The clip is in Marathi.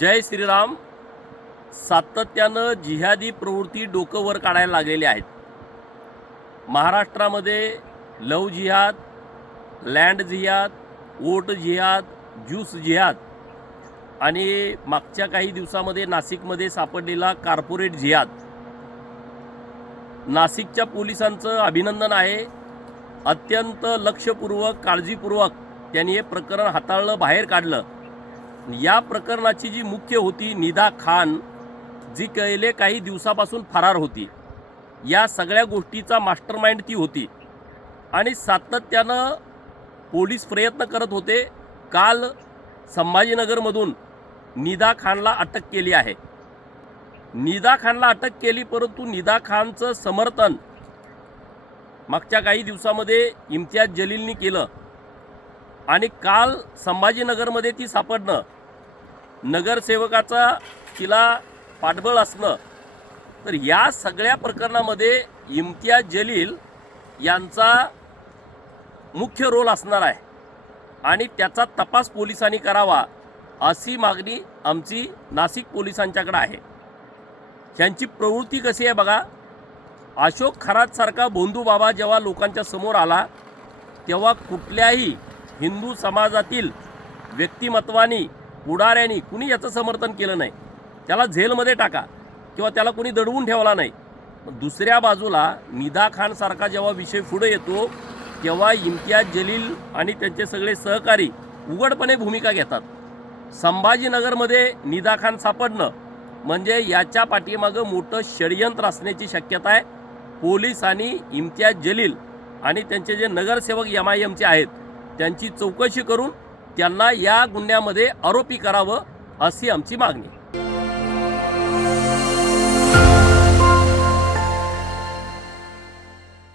जय श्रीराम। सातत्यानं जिहादी प्रवृत्ती डोकं वर काढायला लागलेली आहेत। महाराष्ट्रामध्ये लव जिहाद, लँड जिहाद, वोट जिहाद, ज्यूस जिहाद आणि मागच्या काही दिवसामध्ये नाशिकमध्ये सापडलेला कॉर्पोरेट जिहाद। नाशिकच्या पोलिसांचं अभिनंदन आहे। अत्यंत लक्षपूर्वक काळजीपूर्वक त्यांनी हे प्रकरण हाताळलं, बाहेर काढलं। या प्रकरणाची जी मुख्य होती निदा खान, जी गेले काही दिवसापासून फरार होती, या सगळ्या गोष्टीचा मास्टरमाइंड ती होती आणि सातत्यानं पोलीस प्रयत्न करत होते। काल संभाजीनगरमधून निदा खानला अटक केली आहे। निदा खानला अटक केली, परंतु निदा खानचं समर्थन मागच्या काही दिवसामध्ये इम्तियाज जलीलनी केलं आणि काल संभाजीनगरमध्ये ती सापडणं, नगरसेवकाचा तिला पाठबळ असणं, तर या सगळ्या प्रकरणामध्ये इम्तियाज जलील यांचा मुख्य रोल असणार आहे आणि त्याचा तपास पोलिसांनी करावा अशी मागणी आमची नाशिक पोलिसांच्याकडे आहे। त्यांची प्रवृत्ती कशी आहे बघा। अशोक खरातसारखा भोंदू बाबा जेव्हा लोकांच्या समोर आला, तेव्हा कुठल्याही हिंदू समाजातील व्यक्तिमत्वानी, पुढाऱ्यांनी कुणी याचं समर्थन केलं नाही। त्याला जेलमध्ये टाका किंवा त्याला कुणी दडवून ठेवला नाही। दुसऱ्या बाजूला निदा खानसारखा जेव्हा विषय पुढे येतो, तेव्हा इम्तियाज जलील आणि त्यांचे सगळे सहकारी उघडपणे भूमिका घेतात। संभाजीनगरमध्ये निदा खान सापडणं म्हणजे याच्या पाठीमागं मोठं षडयंत्र असण्याची शक्यता आहे। पोलिसांनी इम्तियाज जलील आणि त्यांचे जे नगरसेवक MIMचे आहेत त्यांची चौकशी करून त्यांना या गुन्ह्यामध्ये आरोपी करावं अशी आमची मागणी।